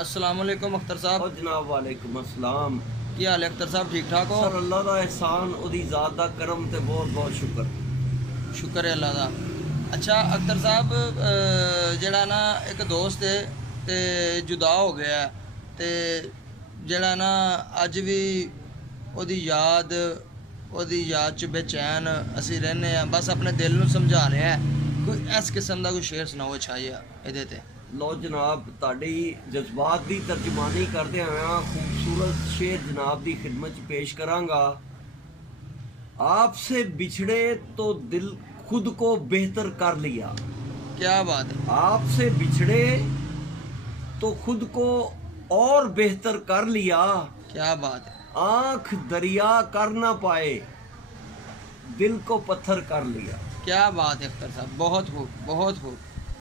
अस्सलाम वालेकुम अख्तर साहब। और जनाब वालेकुम अस्सलाम। की हाल है अख्तर साहब, ठीक ठाक हो? सर अल्लाह का एहसान ओदी ज़ात दा करम ते बहुत बहुत शुक्र। शुक्र है अल्लाह का। अच्छा अख्तर साहब, जेड़ा ना एक दोस्त है ते जुदा हो गया है, ते जेड़ा ना अज भी ओदी याद च बेचैन असी रहने हैं। बस अपने दिल नूं समझा रहे हैं। कोई इस किस्म का कोई शेर सुनाओ चाहिए ਇਹਦੇ ਤੇ। लो जनाब ताड़ी जज्बात की तर्जमानी करते हुए खूबसूरत शेर जनाब की खिदमत पेश करांगा। आपसे बिछड़े तो दिल खुद को बेहतर कर लिया। क्या बात है। आपसे बिछड़े तो खुद को और बेहतर कर लिया। क्या बात है। आंख दरिया कर ना पाए, दिल को पत्थर कर लिया। क्या बात है अख्तर साहब, बहुत खूब बहुत खूब।